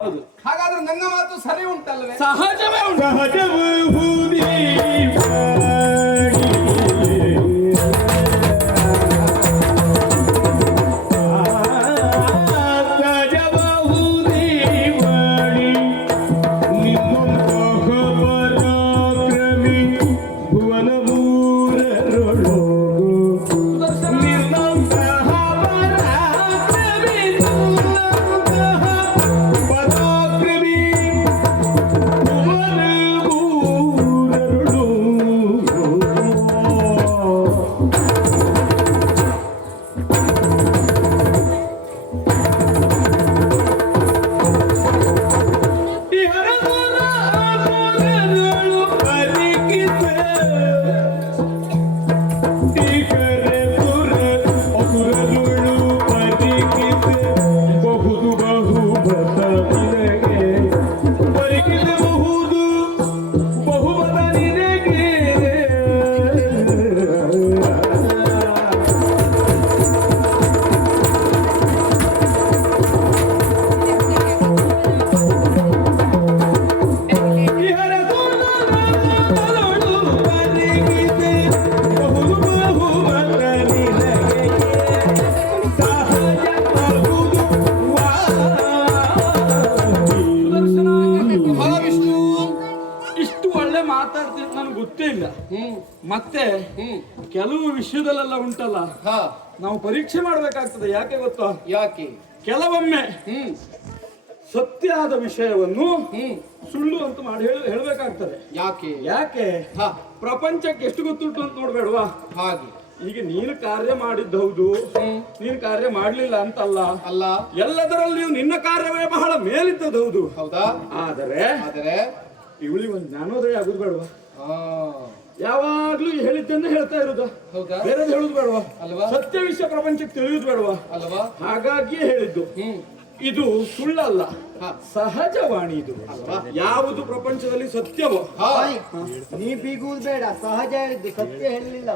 ಹೌದು. ಹಾಗಾದ್ರೆ ನನ್ನ ಮಾತು ಸರಿ ಉಂಟಲ್ವೇ? ಸಹಜವೇ ಉಂಟು. ಕೆಲವು ವಿಷಯದಲ್ಲೆಲ್ಲ ಉಂಟಲ್ಲ? ಹಾ. ನಾವು ಪರೀಕ್ಷೆ ಮಾಡಬೇಕಾಗ್ತದೆ ಯಾಕೆ ಗೊತ್ತಾ? ಯಾಕೆ? ಕೆಲವೊಮ್ಮೆ ಹ್ಮ್. ಸತ್ಯ ಆದ ವಿಷಯವನ್ನು ಹ್ಮ್. ಸುಳ್ಳು ಅಂತ ಮಾಡಿ ಹೇಳ ಹೇಳ್ಬೇಕಾಗ್ತದೆ. ಯಾಕೆ? ಯಾಕೆ? ಹಾ. ಪ್ರಪಂಚಕ್ಕೆ ಎಷ್ಟು ಗೊತ್ತುಂಟು ಅಂತ ನೋಡ್ಬೇಡವಾ? ಹಾಗೆ. ಈಗ ನೀನು ಕಾರ್ಯ ಮಾಡಿದ್ದು ಹೌದು ನೀನು ಕಾರ್ಯ ಮಾಡ್ಲಿಲ್ಲ ಅಂತಲ್ಲ? ಅಲ್ಲ. ಎಲ್ಲದರಲ್ಲಿಯೂ ನಿನ್ನ ಕಾರ್ಯವೇ ಬಹಳ ಮೇಲಿದ್ದದ್ದು. ಹೌದು? ಹೌದಾ ಆದರೆ ಆದರೆ? ಇವಳಿಗೆ ಒಂದು ಜ್ಞಾನೋದಯ ಆಗುದು ಬೇಡವಾ? ಆ ಯಾವಾಗ್ಲೂ ಹೇಳಿದ್ದನ್ನೇ ಹೇಳ್ತಾ ಇರೋದು. ಹೌದಾ? ಬೇರೆದು ಹೇಳುದು ಬೇಡವಾ? ಅಲ್ವಾ? ಸತ್ಯ ವಿಷಯ ಪ್ರಪಂಚಕ್ಕೆ ತಿಳಿಯುದು ಬೇಡವಾ? ಅಲ್ವಾ? ಹಾಗಾಗಿಯೇ ಹೇಳಿದ್ದು. ಹ್ಮ್. ಇದು ಸುಳ್ಳಲ್ಲ. ಸಹಜವಾಣಿ ಇದು ಅಲ್ವಾ? ಯಾವುದು ಪ್ರಪಂಚದಲ್ಲಿ ಸತ್ಯವೋ? ನೀ ಬೀಗುವುದು ಬೇಡ. ಸಹಜ ಹೇಳಿದ್ದು. ಸತ್ಯ ಹೇಳಲಿಲ್ಲ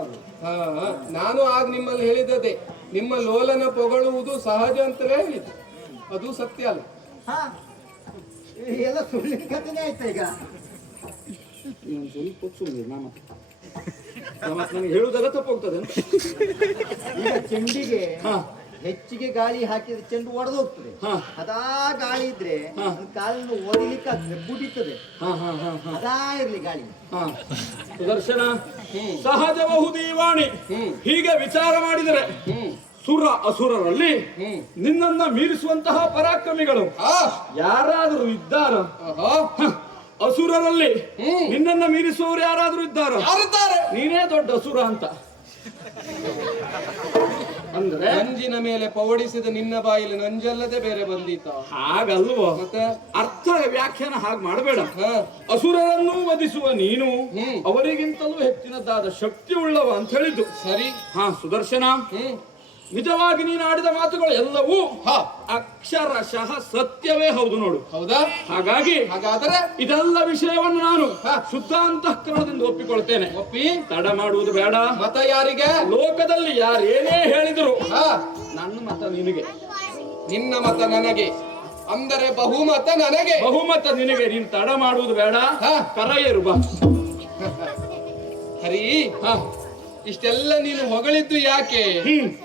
ನಾನು ಆಗ ನಿಮ್ಮಲ್ಲಿ ಹೇಳಿದ್ದದೆ. ನಿಮ್ಮ ಲೋಲನ ಪೊಗಳುವುದು ಸಹಜ ಅಂತಲೇ ಹೇಳಿದ್ದು. ಅದು ಸತ್ಯ ಅಲ್ಲ. ಹಾ. ಎಲ್ಲ ಸುಳ್ಳಿನ ಕಥೆನೇ ಆಯ್ತಾ ಈಗ? ಇನ್ನೊಂದು ಸ್ವಲ್ಪ ಸುಮ್ಮನೆ ನಾನು ನನಗೆ ಹೇಳುದೆಲ್ಲ ತಪ್ಪೋಗ್ತದೆ ಅಂತ. ಈಗ ಚೆಂಡಿಗೆ ಹಾ. ಹೆಚ್ಚಿಗೆ ಗಾಳಿ ಹಾಕಿದ್ರೆ ಚೆಂಡು ಒಡೆದು ಹೋಗ್ತದೆ ಹಾ. ಅದಾ ಗಾಳಿ ಇದ್ರೆ ಹಾ. ನನ್ ಕಾಲನ್ನು ಆಗ್ತದೆ ಬುಡಿತದೆ ಹಾ ಹಾ ಹಾ ಹಾ. ಅದಾ ಇರ್ಲಿ ಗಾಳಿ. ಹಾ. ಸುದರ್ಶನ ಸಹಜ ವಾಣಿ ಹೀಗೆ ವಿಚಾರ ಮಾಡಿದರೆ ಹ್ಮ್. ಸುರ ಅಸುರರಲ್ಲಿ ಹ್ಮ್. ನಿನ್ನನ್ನ ಮೀರಿಸುವಂತಹ ಪರಾಕ್ರಮಿಗಳು ಆ. ಯಾರಾದರೂ ಇದ್ದಾರ? ಆಹಾ. ಅಸುರರಲ್ಲಿ. ನಿನ್ನನ್ನ ಮೀರಿಸುವವರು ಯಾರಾದರೂ ಇದ್ದಾರ? ನೀನೇ ದೊಡ್ಡ ಅಸುರ ಅಂತ. ಅಂದ್ರೆ? ನಂಜಿನ ಮೇಲೆ ಪವಡಿಸಿದ ನಿನ್ನ ಬಾಯಿಲಿ ನಂಜಲ್ಲದೆ ಬೇರೆ ಬಂದಿತ್ತ ಹಾಗಲ್ವೋ? ಮತ್ತೆ? ಅರ್ಥ ವ್ಯಾಖ್ಯಾನ ಹಾಗೆ ಮಾಡಬೇಡ. ಅಸುರರನ್ನು ವಧಿಸುವ ನೀನು ಹ್ಮ್. ಅವರಿಗಿಂತಲೂ ಹೆಚ್ಚಿನದಾದ ಶಕ್ತಿ ಉಳ್ಳವ ಅಂತ ಹೇಳಿದ್ದು. ಸರಿ. ಹಾ ಸುದರ್ಶನ. ನಿಜವಾಗಿ ನೀನು ಆಡಿದ ಮಾತುಗಳು ಎಲ್ಲವೂ ಹಾ. ಅಕ್ಷರಶಃ ಸತ್ಯವೇ ಹೌದು ನೋಡು. ಹೌದಾ? ಹಾಗಾಗಿ ಹಾಗಾದರೆ? ಇದೆಲ್ಲ ವಿಷಯವನ್ನು ನಾನು. ಶುದ್ಧ ಅಂತಃಕರಣದಿಂದ ಒಪ್ಪಿಕೊಳ್ತೇನೆ. ಒಪ್ಪಿ? ತಡ ಮಾಡುವುದು ಬೇಡ. ಮತ ಯಾರಿಗೆ? ಲೋಕದಲ್ಲಿ ಯಾರೇನೇ ಹೇಳಿದರು ಹಾ. ನನ್ನ ಮತ ನಿನಗೆ. ನಿನ್ನ ಮತ ನನಗೆ. ಅಂದರೆ ಬಹುಮತ ನನಗೆ. ಬಹುಮತ ನಿನಗೆ. ನೀನು ತಡ ಮಾಡುವುದು ಬೇಡ. ಕರೆಯರು ಬಾ. ಹರಿ. ಹಾ. ಇಷ್ಟೆಲ್ಲ ನೀನು ಹೊಗಳಿದ್ದು ಯಾಕೆ?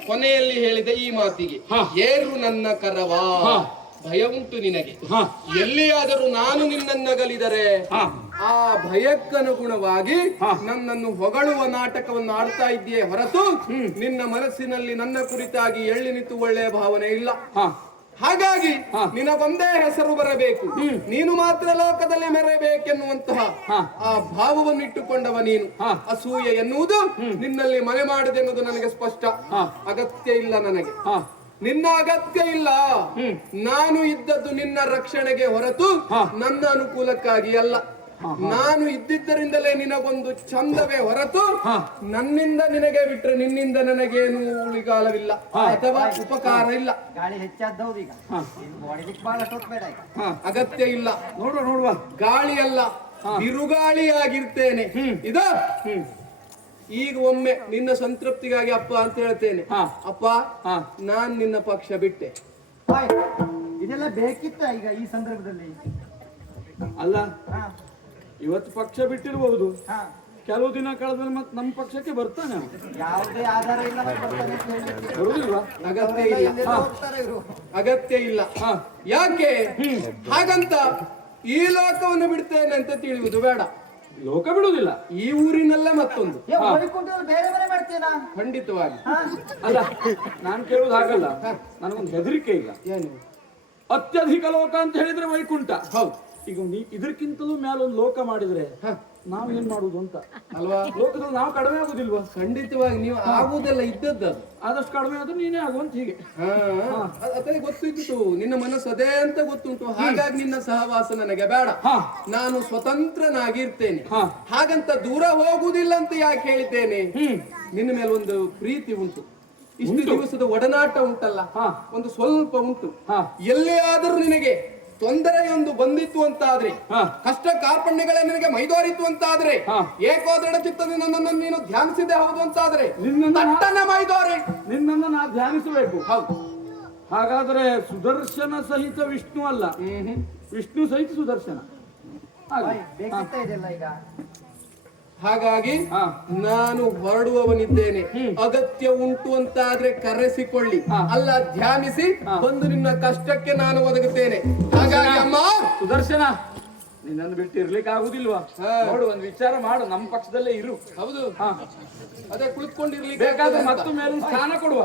ಕೊನೆಯಲ್ಲಿ ಹೇಳಿದ ಈ ಮಾತಿಗೆ. ಏರು ನನ್ನ ಕರವಾ. ಭಯ ಉಂಟು ನಿನಗೆ. ಎಲ್ಲಿಯಾದರೂ ನಾನು ನಿನ್ನನ್ನಗಲಿದರೆ ಆ ಭಯಕ್ಕನುಗುಣವಾಗಿ ನನ್ನನ್ನು ಹೊಗಳುವ ನಾಟಕವನ್ನು ಆಡ್ತಾ ಇದ್ದೀಯೇ ಹೊರತು ನಿನ್ನ ಮನಸ್ಸಿನಲ್ಲಿ ನನ್ನ ಕುರಿತಾಗಿ ಎಳ್ಳಿ ನಿಂತು ಒಳ್ಳೆಯ ಭಾವನೆ ಇಲ್ಲ. ಹಾಗಾಗಿ ನಿನ್ನ ಒಂದೇ ಹೆಸರು ಬರಬೇಕು. ನೀನು ಮಾತ್ರ ಲೋಕದಲ್ಲಿ ಮೆರೆಯಬೇಕೆನ್ನುವಂತಹ. ಆ ಭಾವವನ್ನು ಇಟ್ಟುಕೊಂಡವ ನೀನು. ಅಸೂಯೆ ಎನ್ನುವುದು ನಿನ್ನಲ್ಲಿ ಮನೆ ಮಾಡಿದೆ ಎನ್ನುವುದು ನನಗೆ ಸ್ಪಷ್ಟ. ಅಗತ್ಯ ಇಲ್ಲ ನನಗೆ. ನಿನ್ನ ಅಗತ್ಯ ಇಲ್ಲ. ನಾನು ಇದ್ದದ್ದು ನಿನ್ನ ರಕ್ಷಣೆಗೆ ಹೊರತು ನನ್ನ ಅನುಕೂಲಕ್ಕಾಗಿ ಅಲ್ಲ. ನಾನು ಇದ್ದಿದ್ದರಿಂದಲೇ ನಿನಗೊಂದು ಚಂದವೇ ಹೊರತು ನನ್ನಿಂದ ನಿನಗೆ ಬಿಟ್ರೆ ನಿನ್ನಿಂದ ನನಗೇನು ಉಳಿಗಾಲವಿಲ್ಲ ಅಥವಾ ಉಪಕಾರ ಇಲ್ಲ. ಗಾಳಿ ಈಗ. ಹೊಡಿಲಿಕ್ಕೆ ಬಹಳ ಬೇಡ ಅಗತ್ಯ ಇಲ್ಲ. ನೋಡುವ ನೋಡುವ. ಗಾಳಿ ಅಲ್ಲ ಬಿರುಗಾಳಿಯಾಗಿರ್ತೇನೆ. ಇದ? ಈಗ ಒಮ್ಮೆ ನಿನ್ನ ಸಂತೃಪ್ತಿಗಾಗಿ ಅಪ್ಪ ಅಂತ ಹೇಳ್ತೇನೆ. ಅಪ್ಪ ಹಾ. ನಾನ್ ನಿನ್ನ ಪಕ್ಷ ಬಿಟ್ಟೆ. ಇದೆಲ್ಲ ಬೇಕಿತ್ತ ಈಗ ಈ ಸಂದರ್ಭದಲ್ಲಿ? ಅಲ್ಲ. ಇವತ್ತು ಪಕ್ಷ ಬಿಟ್ಟಿರಬಹುದು ಕೆಲವು ದಿನ ಕಳೆದ್ರೆ ಮತ್ತೆ ನಮ್ಮ ಪಕ್ಷಕ್ಕೆ ಬರ್ತಾನೆ. ಯಾವುದೇ ಆಧಾರ ಇಲ್ಲ. ಬರುದಿಲ್ವಾ? ಅಗತ್ಯ ಇಲ್ಲ. ಅಗತ್ಯ ಇಲ್ಲ. ಹಾ. ಯಾಕೆ? ಹಾಗಂತ ಈ ಲೋಕವನ್ನು ಬಿಡ್ತೇನೆ ಅಂತ ತಿಳಿಯುವುದು ಬೇಡ. ಲೋಕ ಬಿಡುವುದಿಲ್ಲ. ಈ ಊರಿನಲ್ಲೇ ಮತ್ತೊಂದು. ಏ, ವೈಕುಂಠದಲ್ಲಿ ಬೇರೆ ಮನೆ ಮಾಡ್ತೀನಾ ಖಂಡಿತವಾಗಿ. ಅಲ್ಲ ನಾನು ಕೇಳುವುದು ಹಾಗಲ್ಲ. ನನಗೊಂದು ಹೆದರಿಕೆ ಇಲ್ಲ. ಏನು? ಅತ್ಯಧಿಕ ಲೋಕ ಅಂತ ಹೇಳಿದ್ರೆ ವೈಕುಂಠ. ಹೌದು. ಈಗ ನೀ ಇದಕ್ಕಿಂತಲೂ ಒಂದು ಲೋಕ ಮಾಡಿದ್ರೆ ನಾವು ಏನ್ ಮಾಡುದು ಅಂತ? ಅಲ್ವಾ? ಲೋಕದಲ್ಲಿ ನಾವು ಕಡಿಮೆ ಆಗುದಿಲ್ವಾ? ಖಂಡಿತವಾಗಿ ನೀವು ಆಗುವುದೆಲ್ಲ ಇದ್ದದ್ದು ಅದು. ಆದಷ್ಟು ಕಡಿಮೆ ಆದ್ರೂ ನೀನೇ ಆಗುವಂತ ಹೀಗೆ. ಅದೇ ಗೊತ್ತಿತ್ತು ನಿನ್ನ ಮನಸ್ಸು ಅದೇ ಅಂತ ಗೊತ್ತುಂಟು. ಹಾಗಾಗಿ ನಿನ್ನ ಸಹವಾಸ ನನಗೆ ಬೇಡ. ನಾನು ಸ್ವತಂತ್ರನಾಗಿರ್ತೇನೆ. ಹಾಗಂತ ದೂರ ಹೋಗುದಿಲ್ಲ ಅಂತ ಯಾಕೆ ಹೇಳಿದ್ದೇನೆ? ನಿನ್ನ ಮೇಲೆ ಒಂದು ಪ್ರೀತಿ ಉಂಟು. ಇಷ್ಟು ದಿವಸದ ಒಡನಾಟ ಉಂಟಲ್ಲ. ಒಂದು ಸ್ವಲ್ಪ ಉಂಟು. ಎಲ್ಲೇ ಆದರೂ ನಿನಗೆ ತೊಂದರೆಯೊಂದು ಬಂದಿತ್ತು ಅಂತ ಆದ್ರೆ ಹಾ. ಕಷ್ಟ ಕಾರ್ಪಣ್ಯಗಳೇ ನಿನಗೆ ಮೈದೋರಿತ್ತು ಅಂತ ಆದ್ರೆ ಹಾ. ಏಕೋದೃಢ ಚಿತ್ತದಿಂದ ನನ್ನನ್ನು ನೀನು ಧ್ಯಾನಿಸಿದೆ ಹೌದು ಅಂತ ಆದ್ರೆ ತಟ್ಟನೆ ಮೈದೋರಿ. ನಿನ್ನನ್ನು ನಾ ಧ್ಯಾನಿಸಬೇಕು. ಹೌದು. ಹಾಗಾದ್ರೆ ಸುದರ್ಶನ ಸಹಿತ ವಿಷ್ಣು ಅಲ್ಲ. ವಿಷ್ಣು ಸಹಿತ ಸುದರ್ಶನ. ಈಗ? ಹಾಗಾಗಿ ನಾನು ಹೊರಡುವವನಿದ್ದೇನೆ. ಅಗತ್ಯ ಉಂಟು ಅಂತ ಆದ್ರೆ ಕರೆಸಿಕೊಳ್ಳಿ ಅಲ್ಲ ಧ್ಯಾನಿಸಿ. ಬಂದು ನಿನ್ನ ಕಷ್ಟಕ್ಕೆ ನಾನು ಒದಗುತ್ತೇನೆ. ಹಾಗಾಗಿ ಅಮ್ಮ! ಸುದರ್ಶನ. ನಿನ್ನನ್ನು ಬಿಟ್ಟು ಇರ್ಲಿಕ್ಕೆ ಆಗುದಿಲ್ವಾ ಹಾ. ನೋಡು ಒಂದು ವಿಚಾರ ಮಾಡು ನಮ್ಮ ಪಕ್ಷದಲ್ಲೇ ಇರು. ಹೌದು. ಹಾ. ಅದೇ ಕುಳಿತುಕೊಂಡಿರ್ಲಿಕ್ಕೆ ಬೇಕಾದ್ರೆ ಮತ್ತು ಮೇಲೆ ಸ್ಥಾನ ಕೊಡುವ.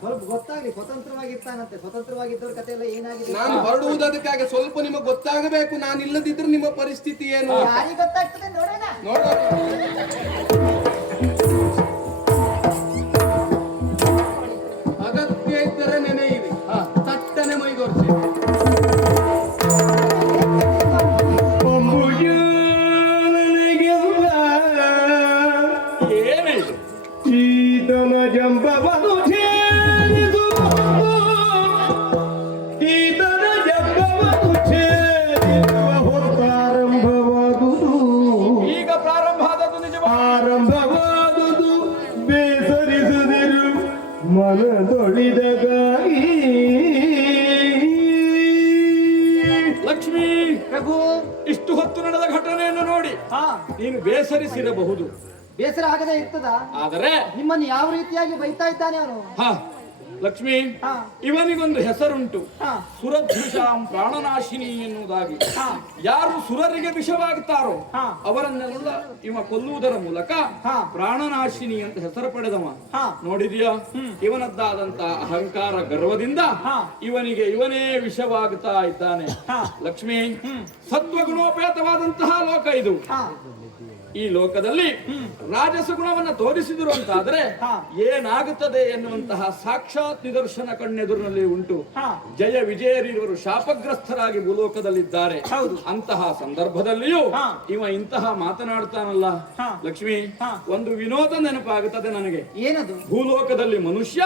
ಸ್ವಲ್ಪ ಗೊತ್ತಾಗ್ಲಿ ಸ್ವತಂತ್ರವಾಗಿರ್ತಾನಂತೆ. ಸ್ವತಂತ್ರವಾಗಿದ್ದವ್ರ ಕತೆ ಎಲ್ಲ ಏನಾಗಿದೆ? ನಾನು ಹೊರಡುವುದು ಅದಕ್ಕಾಗಿ ಸ್ವಲ್ಪ ನಿಮಗೆ ಗೊತ್ತಾಗಬೇಕು. ನಾನು ಇಲ್ಲದಿದ್ರೆ ನಿಮ್ಮ ಪರಿಸ್ಥಿತಿ ಏನು ಯಾರಿಗೆ ಗೊತ್ತಾಗ್ತದೆ ನೋಡೋಣ. ನೋಡೋಣ. ಮನದೊಳಿದಗಾಗಿ ಲಕ್ಷ್ಮಿ ಪ್ರಭು. ಇಷ್ಟು ಹೊತ್ತು ನಡೆದ ಘಟನೆಯನ್ನು ನೋಡಿ. ಹಾ. ನೀನು ಬೇಸರಿಸಿರಬಹುದು. ಬೇಸರ ಆಗದೆ ಇರ್ತದ? ಆದರೆ ನಿಮ್ಮನ್ನು ಯಾವ ರೀತಿಯಾಗಿ ಬೈತಾ ಇದ್ದಾನೆ ಅವನು? ಹಾ. ಲಕ್ಷ್ಮಿ ಇವನಿಗೊಂದು ಹೆಸರುಂಟು ಹಾ ಸುರಧೃಷಾಂ ಪ್ರಾಣನಾಶಿನಿ ಎನ್ನುವುದಾಗಿ ಹಾ. ಯಾರು ಸುರರಿಗೆ ವಿಷವಾಗುತ್ತಾರೋ. ಅವರನ್ನೆಲ್ಲ ಇವ ಕೊಲ್ಲುವುದರ ಮೂಲಕ ಹಾ. ಪ್ರಾಣನಾಶಿನಿ ಅಂತ ಹೆಸರು ಪಡೆದವ ಹಾ. ನೋಡಿದ್ಯಾ ಇವನದ್ದಾದಂತ ಅಹಂಕಾರ ಗರ್ವದಿಂದ ಹಾ. ಇವನಿಗೆ ಇವನೇ ವಿಷವಾಗುತ್ತಾ ಇದ್ದಾನೆ ಹಾ. ಲಕ್ಷ್ಮಿ ಸತ್ವಗುಣೋಪೇತವಾದಂತಹ ಲೋಕ ಇದು ಹಾ ಈ ಲೋಕದಲ್ಲಿ ರಾಜಸ ಗುಣವನ್ನ ತೋರಿಸಿದ್ರು ಅಂತಾದ್ರೆ. ಏನಾಗುತ್ತದೆ ಎನ್ನುವಂತಹ ಸಾಕ್ಷಾತ್ ನಿದರ್ಶನ ಕಣ್ಣೆದುರಿನಲ್ಲಿ ಉಂಟು ಹಾ. ಜಯ ವಿಜಯರಿರುವರು ಶಾಪಗ್ರಸ್ತರಾಗಿ ಭೂಲೋಕದಲ್ಲಿದ್ದಾರೆ. ಅಂತಹ ಸಂದರ್ಭದಲ್ಲಿಯೂ. ಇವ ಇಂತಹ ಮಾತನಾಡ್ತಾನಲ್ಲ. ಲಕ್ಷ್ಮಿ. ಒಂದು ವಿನೋದ ನೆನಪಾಗುತ್ತದೆ ನನಗೆ ಏನದು ಭೂಲೋಕದಲ್ಲಿ ಮನುಷ್ಯ.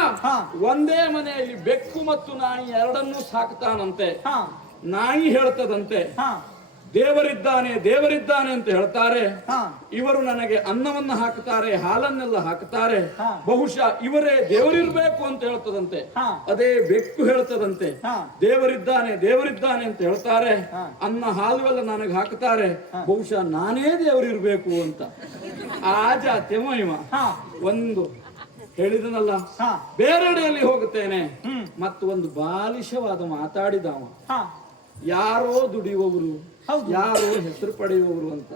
ಒಂದೇ ಮನೆಯಲ್ಲಿ ಬೆಕ್ಕು ಮತ್ತು ನಾಯಿ ಎರಡನ್ನೂ ಸಾಕ್ತಾನಂತೆ ನಾಯಿ ಹೇಳ್ತದಂತೆ ದೇವರಿದ್ದಾನೆ ದೇವರಿದ್ದಾನೆ ಅಂತ ಹೇಳ್ತಾರೆ. ಇವರು ನನಗೆ ಅನ್ನವನ್ನ ಹಾಕ್ತಾರೆ ಹಾಲನ್ನೆಲ್ಲ ಹಾಕ್ತಾರೆ ಬಹುಶಃ ಇವರೇ ದೇವರಿರ್ಬೇಕು ಅಂತ ಹೇಳ್ತದಂತೆ. ಅದೇ ಬೆಕ್ಕು ಹೇಳ್ತದಂತೆ. ದೇವರಿದ್ದಾನೆ ದೇವರಿದ್ದಾನೆ ಅಂತ ಹೇಳ್ತಾರೆ. ಅನ್ನ ಹಾಲು ಎಲ್ಲ ನನಗೆ ಹಾಕ್ತಾರೆ ಬಹುಶಃ ನಾನೇ ದೇವರಿರ್ಬೇಕು ಅಂತ. ಆ ಜಾತಿ ಮಹಿಮ ಹಾ. ಒಂದು ಹೇಳಿದನಲ್ಲ. ಬೇರೆಡೆಯಲ್ಲಿ ಹೋಗುತ್ತೇನೆ. ಮತ್ತು ಒಂದು ಬಾಲಿಶವಾದ ಮಾತಾಡಿದವ. ಯಾರೋ ದುಡಿಯುವವರು. ಯಾರೋ ಹೆಸರು ಪಡೆಯುವವರು ಅಂತ?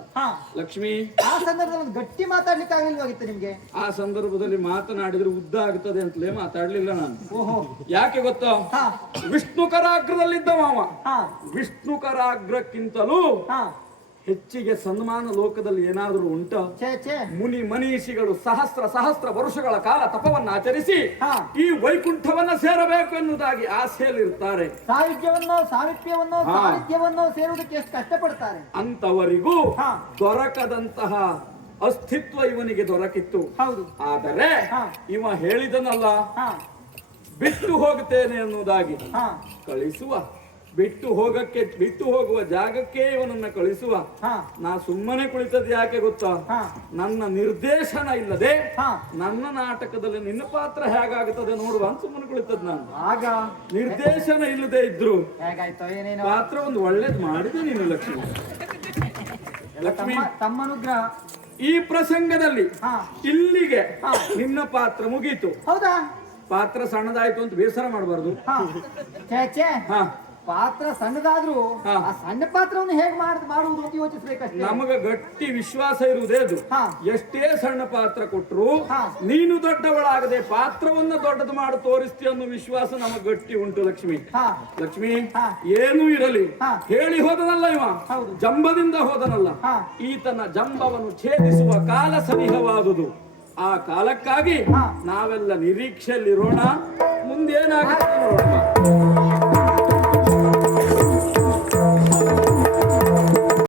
ಲಕ್ಷ್ಮಿ. ಆ ಸಂದರ್ಭದಲ್ಲಿ ಗಟ್ಟಿ ಮಾತಾಡ್ಲಿಕ್ಕೆ ಆಗಲಿಲ್ವಾಗಿತ್ತು ನಿಮ್ಗೆ? ಆ ಸಂದರ್ಭದಲ್ಲಿ ಮಾತನಾಡಿದ್ರೆ ಉದ್ದ ಆಗ್ತದೆ ಅಂತಲೇ ಮಾತಾಡ್ಲಿಲ್ಲ ನಾನು. ಓಹೋ. ಯಾಕೆ ಗೊತ್ತಾ? ಹಾ. ವಿಷ್ಣು ಕರಾಗ್ರದಲ್ಲಿದ್ದ ಮಾವ. ಹಾ. ವಿಷ್ಣು ಕರಾಗ್ರಕ್ಕಿಂತಲೂ ಹಾ. ಹೆಚ್ಚಿಗೆ ಸನ್ಮಾನ ಲೋಕದಲ್ಲಿ ಏನಾದರೂ ಉಂಟ? ಛೇ ಛೇ. ಮುನಿ ಮನೀಷಿಗಳು ಸಹಸ್ರ ಸಹಸ್ರ ವರುಷಗಳ ಕಾಲ ತಪವನ್ನ ಆಚರಿಸಿ. ಈ ವೈಕುಂಠವನ್ನ ಸೇರಬೇಕು ಎನ್ನುವುದಾಗಿ ಆಸೆಯಲ್ಲಿರುತ್ತಾರೆ. ಸಾಹಿತ್ಯವನ್ನು ಸಾಹಿತ್ಯವನ್ನು ಸಾಹಿತ್ಯವನ್ನು ಸೇರುವುದಕ್ಕೆ ಎಷ್ಟು ಕಷ್ಟಪಡ್ತಾರೆ. ಅಂತವರಿಗೂ. ದೊರಕದಂತಹ ಅಸ್ತಿತ್ವ ಇವನಿಗೆ ದೊರಕಿತ್ತು. ಹೌದು. ಆದರೆ. ಇವ ಹೇಳಿದನಲ್ಲ ಬಿಟ್ಟು ಹೋಗುತ್ತೇನೆ ಅನ್ನುವುದಾಗಿ ಹಾ. ಕಳಿಸುವ ಬಿಟ್ಟು ಹೋಗಕ್ಕೆ ಬಿಟ್ಟು ಹೋಗುವ ಜಾಗಕ್ಕೆ ಇವನನ್ನ ಕಳಿಸುವ. ಹಾ. ನಾ ಸುಮ್ಮನೆ ಕುಳಿತದ್ದು ಯಾಕೆ ಗೊತ್ತಾ? ಹಾ. ನನ್ನ ನಿರ್ದೇಶನ ಇಲ್ಲದೆ ಹಾ. ನನ್ನ ನಾಟಕದಲ್ಲಿ ನಿನ್ನ ಪಾತ್ರ ಹೇಗಾಗುತ್ತದೆ ನೋಡುವ ಸುಮ್ಮನೆ ಕುಳಿತದ್ ನಾನು. ಆಗ? ನಿರ್ದೇಶನ ಇಲ್ಲದೆ ಇದ್ರು. ಪಾತ್ರ ಒಂದು ಒಳ್ಳೇದ್ ಮಾಡಿದೆ ನೀನು ಲಕ್ಷ್ಮಿ. ಲಕ್ಷ್ಮಿ ತಮ್ಮ ತಮ್ಮನುಗ್ರಹ. ಈ ಪ್ರಸಂಗದಲ್ಲಿ ಹಾ. ಇಲ್ಲಿಗೆ ನಿನ್ನ ಪಾತ್ರ ಮುಗೀತು. ಹೌದಾ? ಪಾತ್ರ ಸಣ್ಣದಾಯ್ತು ಅಂತ ಬೇಸರ ಮಾಡಬಾರ್ದು. ಹಾ. ಛೇ ಛೇ. ಹಾ. ಪಾತ್ರ ಸಣ್ಣದಾದ್ರೂ. ಆ ಸಣ್ಣ ಪಾತ್ರವನ್ನು ಹೇಗೆ ಮಾಡ್ ಮಾಡುವುದು ಅಂತ ಯೋಚಿಸ್ಬೇಕಷ್ಟೇ ನಮಗ ಗಟ್ಟಿ ವಿಶ್ವಾಸ ಇರುವುದೇ ಅದು. ಎಷ್ಟೇ ಸಣ್ಣ ಪಾತ್ರ ಕೊಟ್ಟರು ನೀನು ದೊಡ್ಡವಳಾಗದೆ ಪಾತ್ರವನ್ನ ದೊಡ್ಡದು ಮಾಡಿ ತೋರಿಸ್ತಿ ಅನ್ನೋ ವಿಶ್ವಾಸ ನಮಗ್ ಗಟ್ಟಿ ಉಂಟು ಲಕ್ಷ್ಮಿ ಲಕ್ಷ್ಮಿ. ಏನೂ ಇರಲಿ. ಹೇಳಿ ಹೋದನಲ್ಲ ಇವ ಹೌದು. ಜಂಬದಿಂದ ಹೋದನಲ್ಲ. ಈತನ ಜಂಬವನ್ನು ಛೇದಿಸುವ ಕಾಲ ಸನಿಹವಾದುದು ಆ ಕಾಲಕ್ಕಾಗಿ. ನಾವೆಲ್ಲ ನಿರೀಕ್ಷೆಯಲ್ಲಿರೋಣ ಮುಂದೇನಾಗುತ್ತೆ ನೋಡೋಣ